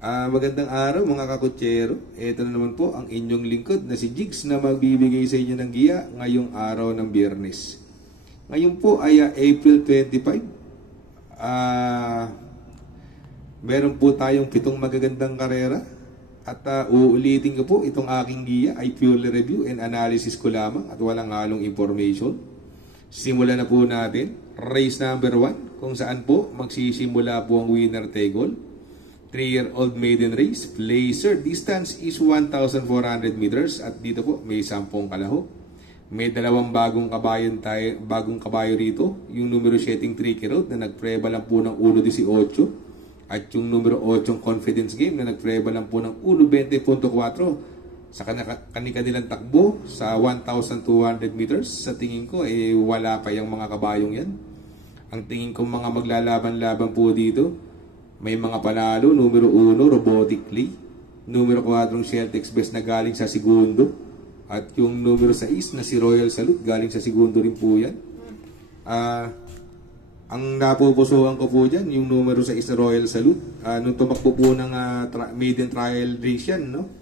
Magandang araw mga kakutsero. Ito na naman po ang inyong lingkod na si Jigs na magbibigay sa inyo ng giya ngayong araw ng Biyernes. Ngayon po ay April 25. Meron po tayong 7 magagandang karera. At uulitin ko po itong aking giya ay purely review and analysis ko lamang at walang halong information. Simulan na po natin. Race number 1 kung saan po magsisimula po ang winner take all. 3-year-old maiden race, Blazer. Distance is 1,400 meters at dito po may 10 kalaho. May dalawang bagong kabayo rito. Yung numero 7 Tricky Road na nagpreba lang po ng 1.18 at yung numero 8 Confidence Game na nagpreba lang po ng 1.20.4 sa kanilang takbo sa 1,200 meters. Sa tingin ko wala pa yung mga kabayong yan. Ang tingin ko mga maglalaban-laban po dito, may mga panalo, numero 1, Robotically. Numero 4, Celtics Best na galing sa segundo. At yung numero 6 na si Royal Salute, galing sa segundo rin po yan. Ang napupusuhan ko po dyan, yung numero 6 na Royal Salute. Nung tumakbo po ng maiden trial race yan, no?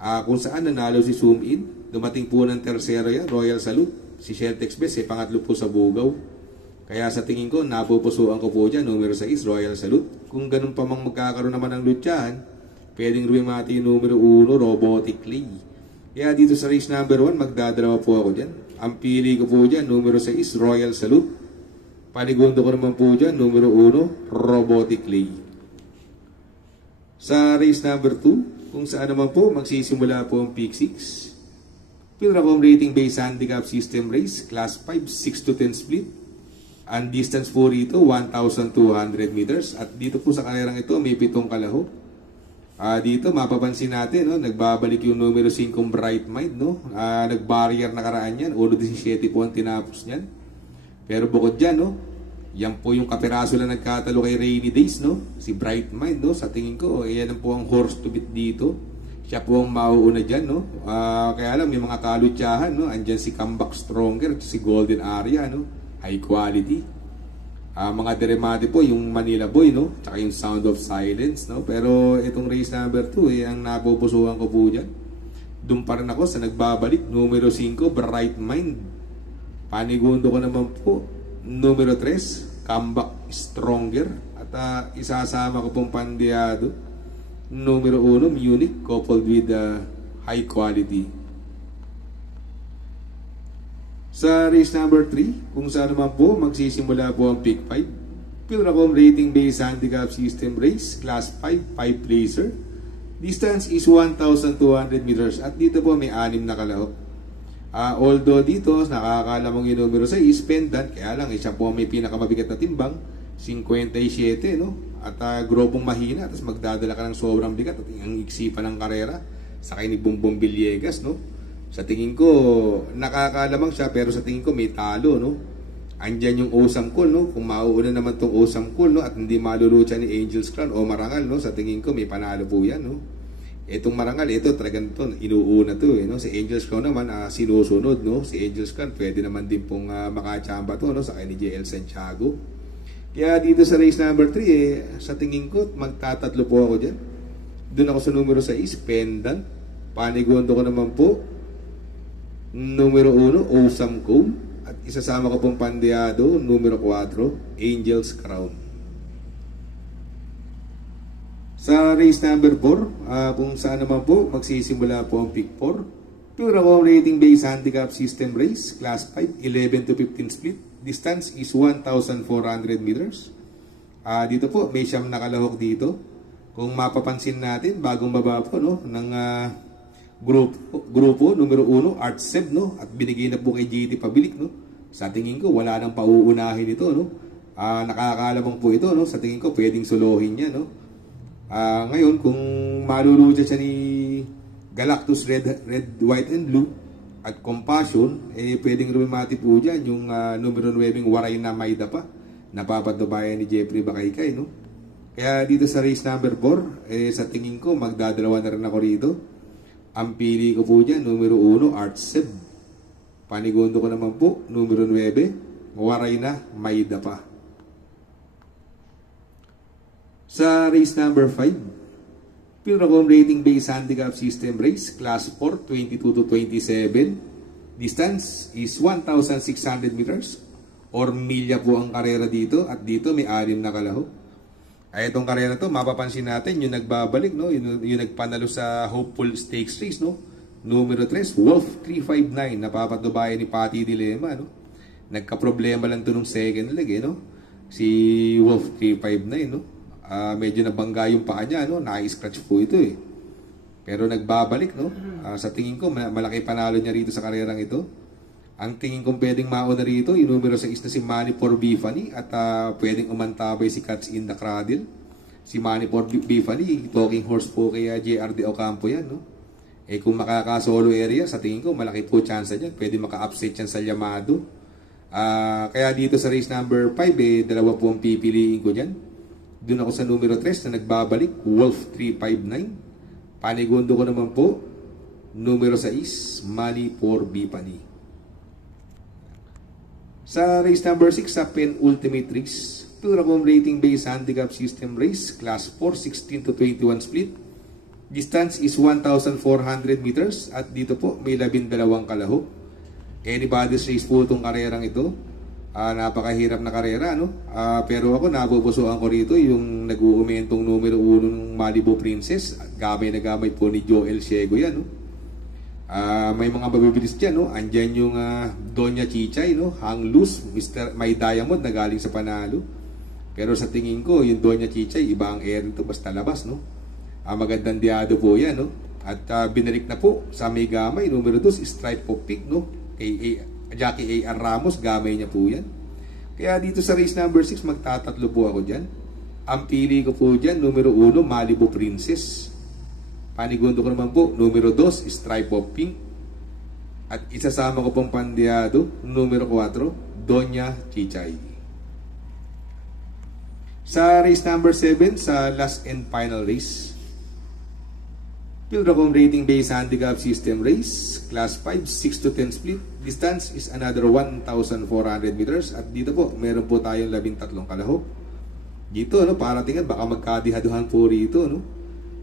Kung saan nanalo si Zoom In. Dumating po ng tersero yan, Royal Salute. Si Celtics Best, pangatlo po sa Bugaw. Kaya sa tingin ko, napupusuan ko po dyan, numero 6, Royal Salute. Kung ganun pa mang magkakaroon naman ng lutyahan, pwedeng rumimati yung numero 1, Robotically. Kaya dito sa race number 1, magdadalawa po ako dyan. Ang pili ko po dyan, numero 6, Royal Salute. Panigundo ko naman po dyan, numero 1, Robotically. Sa race number 2, kung saan naman po, magsisimula po ang Peak 6. Pilracom rating based handicap system race, class 5, 6 to 10 split. Ang distance po rito, 1,200 meters. At dito po sa karerang ito, may 7 kalaho. Dito, mapapansin natin, no, nagbabalik yung numero 5 Bright Mind. No? Nag-barrier na karaan yan. 1.17 po ang tinapos niyan. Pero bukod dyan, no, yan po yung kapiraso na nagkatalo kay Rainy Days. No? Si Bright Mind, no? Sa tingin ko, yan po ang horse to beat dito. Siya po ang mauuna dyan. No? Kaya lang, may mga kalutyahan. No? Andyan si Comeback Stronger, si Golden Aria. No? High quality. Mga deremate po, yung Manila Boy, no? Tsaka yung Sound of Silence, no? Pero itong race number 2, ang napupusuhan ko po dyan. Doon pa rin ako sa nagbabalik, numero 5, Bright Mind. Panigundo ko naman po, numero 3, Comeback Stronger. At isasama ko pong Pandeado, numero 1, Munich, coupled with high quality. Sa race number 3, kung saan naman po magsisimula po ang Peak 5. Pilracom rating based handicap system race, class 5, 5 Blazer. Distance is 1,200 meters at dito po may 6 na kalahok. Although dito, nakakalamang yung numero 6, pendant, kaya lang siya po may pinakamabigat na timbang, 57, no? At grobong mahina, tapos magdadala ka ng sobrang bigat at ang iksi pa ng karera, sakay ni Bumbong Villegas, no? Sa tingin ko, nakakalamang siya, pero sa tingin ko may talo, no? Andyan yung Awesome Cool, no? Kung mauuna naman tong Awesome Cool, no? At hindi malulucha ni Angel's Crown o Marangal, no? Sa tingin ko, may panalo po yan, no? Itong Marangal, ito, talagang to, inuuna to, no? Si Angel's Crown naman, sinusunod, no? Si Angel's Crown, pwede naman din pong makachamba to, no? Sa kay ni JL Santiago. Kaya dito sa race number 3, sa tingin ko, magtatatlo po ako dyan. Doon ako sa numero 6, Pendant. Panigundo ko naman po, numero 1, Awesome Cone. At isasama ko pong Pandeado, numero 4, Angel's Crown. Sa race number 4, kung saan naman po magsisimula po ang Peak 4. Pilracom rating based handicap system race, class 5, 11 to 15 split. Distance is 1,400 meters. Dito po, may 9 na kalahok dito. Kung mapapansin natin, bagong baba po, no, ng grupo numero 1, Artseb, no? At binigay na po kay GT Pabilik, no? Sa tingin ko, wala nang pauunahin ito, no? Nakakalamang po ito, no? Sa tingin ko, pwedeng solohin niya, no? Ngayon, kung malulucha siya ni Galactus Red, White and Blue at Compassion, pwedeng rumimati po dyan yung numero 9 Waray na Maida pa, napapatubayan ni Jeffrey Bakaykay, no? Kaya dito sa race number 4, sa tingin ko, magdadalawa na rin ako rito. Ang pili ko po dyan, numero 1, Artseb. Panigundo ko naman po, numero 9, Waray na Maida pa. Sa race number 5, Pilracom rating based handicap system race, class 4, 22 to 27. Distance is 1,600 meters or milya po ang karera dito, at dito may 6 na kalahok. Ay itong karera to, mapapansin natin yung nagbabalik, no? Yung nagpanalo sa Hopeful Stakes Race, no? Numero 3, Wolf 359, napapatubayan ni Patty Dilema, no? Nagka-problema lang to nung second leg, eh, no? Si Wolf 359, no? Medyo nabangga yung paa niya, no? Na-scratch po ito, eh. Pero nagbabalik, no? Sa tingin ko, malaki panalo niya rito sa karerang ito. Ang tingin kong pwedeng mauna rito, yung numero 6 na si Money for Bifani, at pwedeng umantabay si Cats in the Cradle. Si Money for Bifani, talking horse po kaya JRD Ocampo yan, no? Eh kung makaka-solo area, sa tingin ko malaki po chance niyan. Pwede maka-upset yan sa Yamado. Kaya dito sa race number 5, eh, dalawa po ang pipiliin ko dyan. Doon ako sa numero 3 na nagbabalik, Wolf 359. Panigundo ko naman po, numero 6, Money for Bifani. Sa race number 6, sa penultimate race, Pilracom rating based handicap system race, class 4, 16 to 21 split. Distance is 1,400 meters at dito po may 12 kalahok. Anybody's race po itong karerang ito. Napakahirap na karera, no? Pero ako napupusuan ko rito yung nag-uumentong numero 1 ng Malibu Princess. Gamay na gamay po ni Joel Ciego yan, no? May mga mabibilis dyan, no? Andyan yung Doña Chichay, no? Hang loose, Mr. May Diamond na galing sa panalo. Pero sa tingin ko, yung Doña Chichay, iba ang air nito, basta labas, no? Magandang diado po yan, no? At binalik na po sa may gamay, numero 2, Stripe of Pig, no? Kay Jackie A.R. Ramos, gamay niya po yan. Kaya dito sa race number 6, magtatatlo po ako dyan. Ang pili ko po dyan, numero 1, Malibu Princess. Panigundo ko naman po, numero 2, Stripe of Pink. At isasama ko pong pandiado, numero 4, Doña Chichay. Sa race number 7, sa last and final race, Pilracom rating based handicap system race, class 5, 6 to 10 split. Distance is another 1,400 meters. At dito po, meron po tayong 13 kalahok. Dito, no, para tingnan, baka magkadihaduhan po rito, no?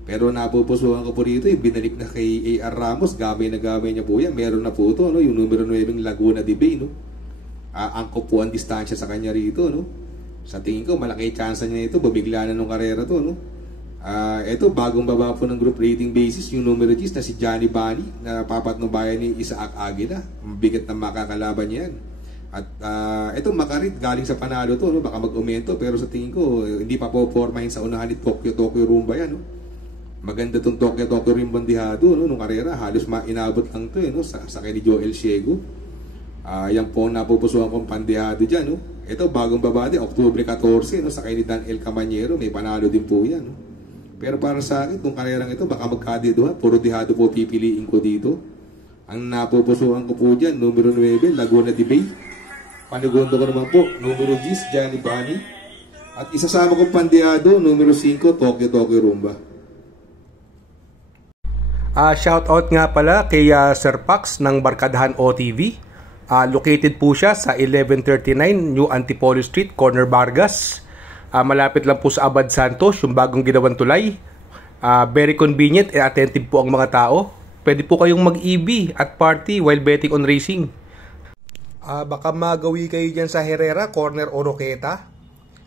Pero napupusuhan ko po rito, binalik na kay A.R. Ramos, gamay na gamay niya po yan. Meron na po ito, no? Yung numero 9, Laguna de Bay, no? Angkop po ang distansya sa kanya rito, no? Sa tingin ko, malaki chance niya ito, bumigla na nung karera to, no? Ito, bagong baba po ng group rating basis, yung numero 10 na si Johnny Bani, na papatnubayan ni Isaac Aguila. Mabigat na makakalaban niya yan. At ito, Makarit, galing sa panalo to, no? Baka mag-umento, pero sa tingin ko, hindi pa po formahin sa unahan ni Tokyo Rumba yan, no? Maganda itong Tokyo Rimbandihado, no? Nung karera, halos inabot lang ito, no? Sa kay ni Joel Ciego. Yan po napupusuhan kong pandihado dyan, no? Ito, bagong babade, October 14, no? Sa kay ni Dan El Camanyero, may panalo din po yan, no? Pero para sa akin, itong karerang ito, baka magkadiduhan, puro dihado po pipiliin ko dito. Ang napupusuhan ko po dyan, numero 9, Laguna de Bay. Panigundo ko naman po, numero 10, Johnny Bani. At isasama kong pandihado, numero 5, Tokyo Rumba. Shoutout nga pala kay Sir Pax ng Barkadahan OTV. Located po siya sa 1139 New Antipolo Street, Corner Vargas. Malapit lang po sa Abad Santos, yung bagong ginawang tulay. Very convenient and attentive po ang mga tao. Pwede po kayong mag-EB at party while betting on racing. Baka magawi kayo dyan sa Herrera, Corner Oroqueta.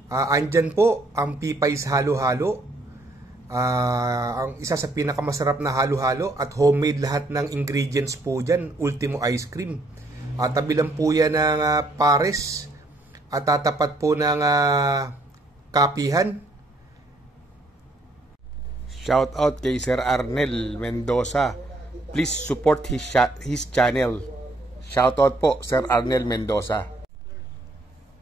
Andyan po ang Pipay's Halo-Halo. Ang isa sa pinakamasarap na halo-halo at homemade lahat ng ingredients po dyan, Ultimo Ice Cream. Tabi lang po yan ng Pares at tatapat po ng Kapihan. Shout out kay Sir Arnel Mendoza. Please support his channel. Shout out po Sir Arnel Mendoza.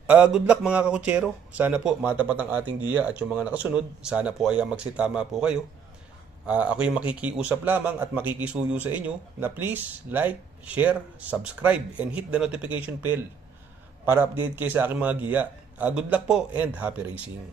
Good luck mga kakutsero. Sana po matapat ang ating giya at yung mga nakasunod, sana po ay magsitama po kayo. Ako yung makikiusap lamang at makikisuyo sa inyo na please like, share, subscribe, and hit the notification bell para update kayo sa aking mga giya. Good luck po and happy racing.